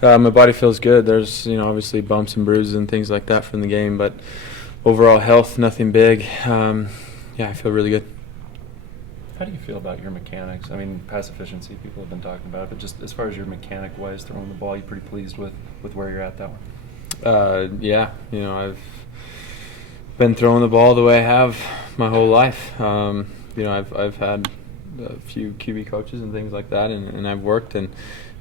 My body feels good. There's, obviously bumps and bruises and things like that from the game, but overall health, nothing big. I feel really good. How do you feel about your mechanics? I mean, pass efficiency, people have been talking about it, but just as far as your mechanic-wise throwing the ball, you pretty pleased with where you're at that one? I've been throwing the ball the way I have my whole life. I've had a few QB coaches and things like that, and I've worked, and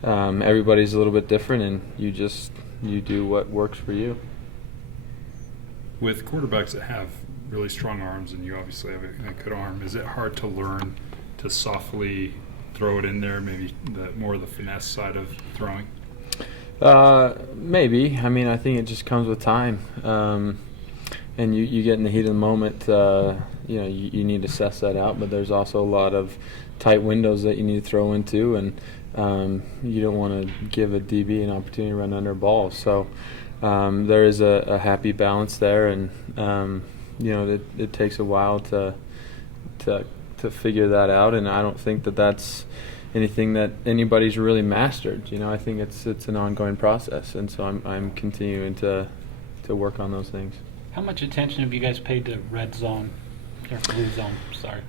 everybody's a little bit different, and you do what works for you. With quarterbacks that have really strong arms, and you obviously have a good arm, is it hard to learn to softly throw it in there, maybe more of the finesse side of throwing? Maybe. I mean, I think it just comes with time. And you get in the heat of the moment, you need to suss that out, but there's also a lot of tight windows that you need to throw into, and you don't want to give a DB an opportunity to run under a ball. So there is a happy balance there, and it takes a while to figure that out, and I don't think that that's anything that anybody's really mastered. I think it's an ongoing process, and so I'm continuing to work on those things. How much attention have you guys paid to red zone, or blue zone? Sorry.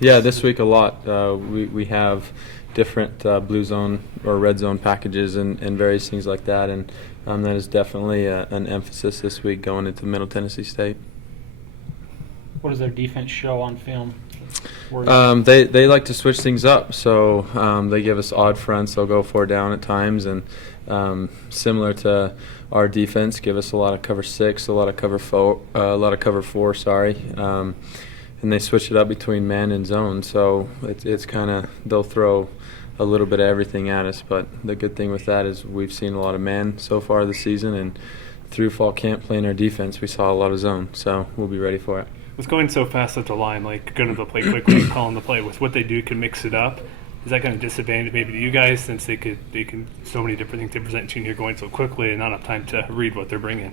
This week a lot. We have different blue zone or red zone packages and various things like that, and that is definitely an emphasis this week going into Middle Tennessee State. What does their defense show on film? They like to switch things up, so they give us odd fronts. They'll go 4 down at times, and similar to our defense, give us a lot of cover 6, a lot of cover 4. And they switch it up between man and zone. So it's kind of, they'll throw a little bit of everything at us. But the good thing with that is we've seen a lot of man so far this season, and through fall camp playing our defense, we saw a lot of zone. So we'll be ready for it. With going so fast at the line, like going to the play quickly and calling the play, with what they do can mix it up. Is that kind of disadvantage maybe to you guys, since they can so many different things to present to you and you're going so quickly and not enough time to read what they're bringing?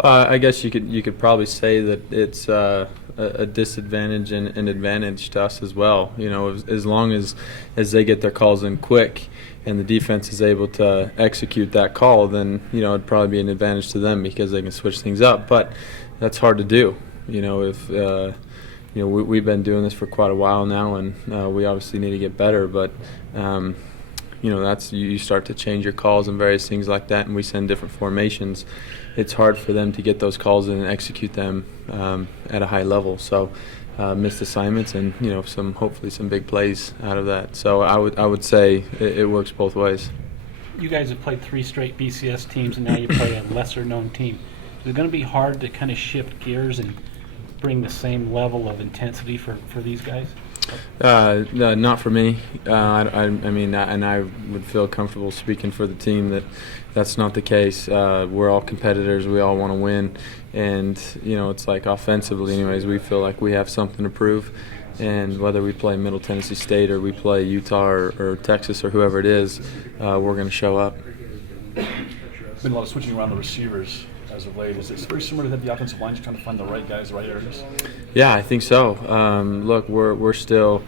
I guess you could probably say that it's a disadvantage and an advantage to us as well. As long as they get their calls in quick and the defense is able to execute that call, then it'd probably be an advantage to them because they can switch things up. But that's hard to do. We've been doing this for quite a while now, and we obviously need to get better. But that's you start to change your calls and various things like that, and we send different formations. It's hard for them to get those calls in and execute them at a high level. So missed assignments, and hopefully some big plays out of that. So I would say it works both ways. You guys have played 3 straight BCS teams, and now you play a lesser-known team. Is it going to be hard to kind of shift gears and bring the same level of intensity for these guys? No, not for me. I mean, and I would feel comfortable speaking for the team that's not the case. We're all competitors. We all want to win. And, it's like offensively anyways, we feel like we have something to prove. And whether we play Middle Tennessee State or we play Utah or Texas or whoever it is, we're going to show up. There's been a lot of switching around the receivers as of late. Is it very similar to the offensive line, just trying to find the right guys, the right areas? Yeah, I think so. Look, we're still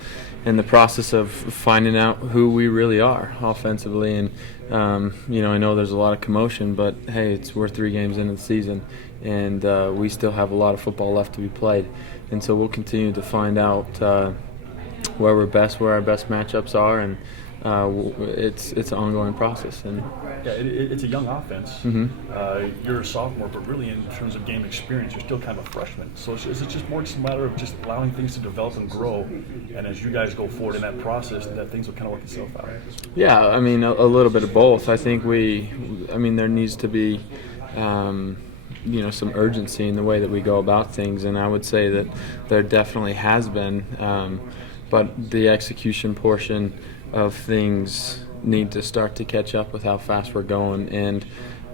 in the process of finding out who we really are offensively, and I know there's a lot of commotion, but hey, we're 3 games into the season, and we still have a lot of football left to be played, and so we'll continue to find out where our best matchups are, and it's an ongoing process. And it's a young offense. Mm-hmm. You're a sophomore, but really in terms of game experience, you're still kind of a freshman. So is it just a matter of just allowing things to develop and grow, and as you guys go forward in that process, that things will kind of work itself out? Yeah, I mean, a little bit of both. I think there needs to be some urgency in the way that we go about things, and I would say that there definitely has been, but the execution portion of things need to start to catch up with how fast we're going, and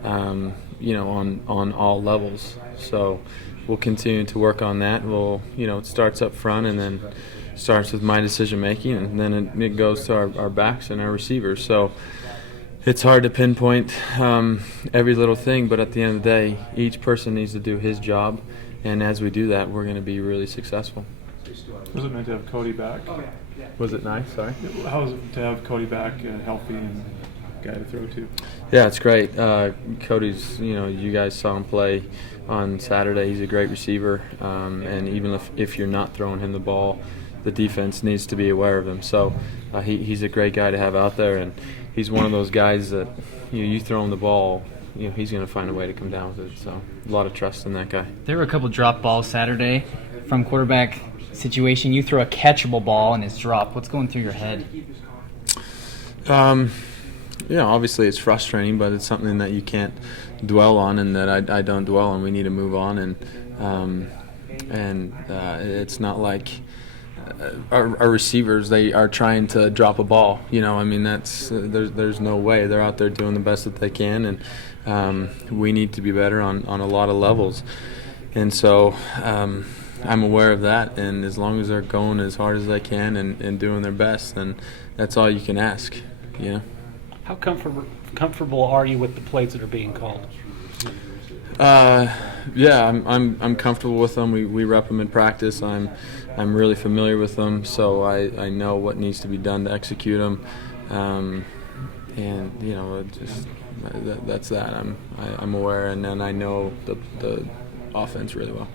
on all levels. So we'll continue to work on that. It starts up front, and then starts with my decision making, and then it goes to our backs and our receivers. So it's hard to pinpoint every little thing, but at the end of the day, each person needs to do his job, and as we do that, we're going to be really successful. Was it meant to have Cody back? Was it nice? Sorry. How is it to have Cody back, healthy and guy to throw to? Yeah, it's great. Cody's, you guys saw him play on Saturday. He's a great receiver, and even if you're not throwing him the ball, the defense needs to be aware of him. So he's a great guy to have out there, and he's one of those guys that you throw him the ball, he's going to find a way to come down with it. So a lot of trust in that guy. There were a couple drop balls Saturday from quarterback situation. You throw a catchable ball and it's dropped. What's going through your head? Obviously it's frustrating, but it's something that you can't dwell on, and that I don't dwell on. We need to move on, and it's not like our receivers, they are trying to drop a ball. That's there's no way. They're out there doing the best that they can, and we need to be better on a lot of levels. And so I'm aware of that, and as long as they're going as hard as they can and doing their best, then that's all you can ask. How comfortable are you with the plays that are being called? I'm comfortable with them. We rep them in practice. I'm really familiar with them, so I know what needs to be done to execute them. That's that. I'm aware, and then I know the offense really well.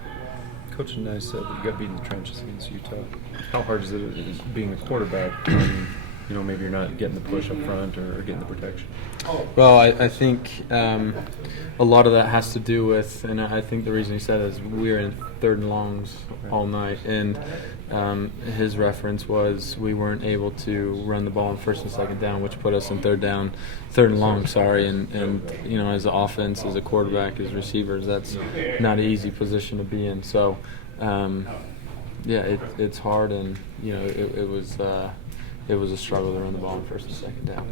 Coach and I said that you got beat in the trenches against Utah. How hard is it being the quarterback? Maybe you're not getting the push up front or getting the protection. Well, I think a lot of that has to do with, and I think the reason he said is we were in third and longs all night, and his reference was we weren't able to run the ball on first and second down, which put us in third and long. And as an offense, as a quarterback, as receivers, that's not an easy position to be in. So, it's hard, and it was a struggle to run the ball on first and second down.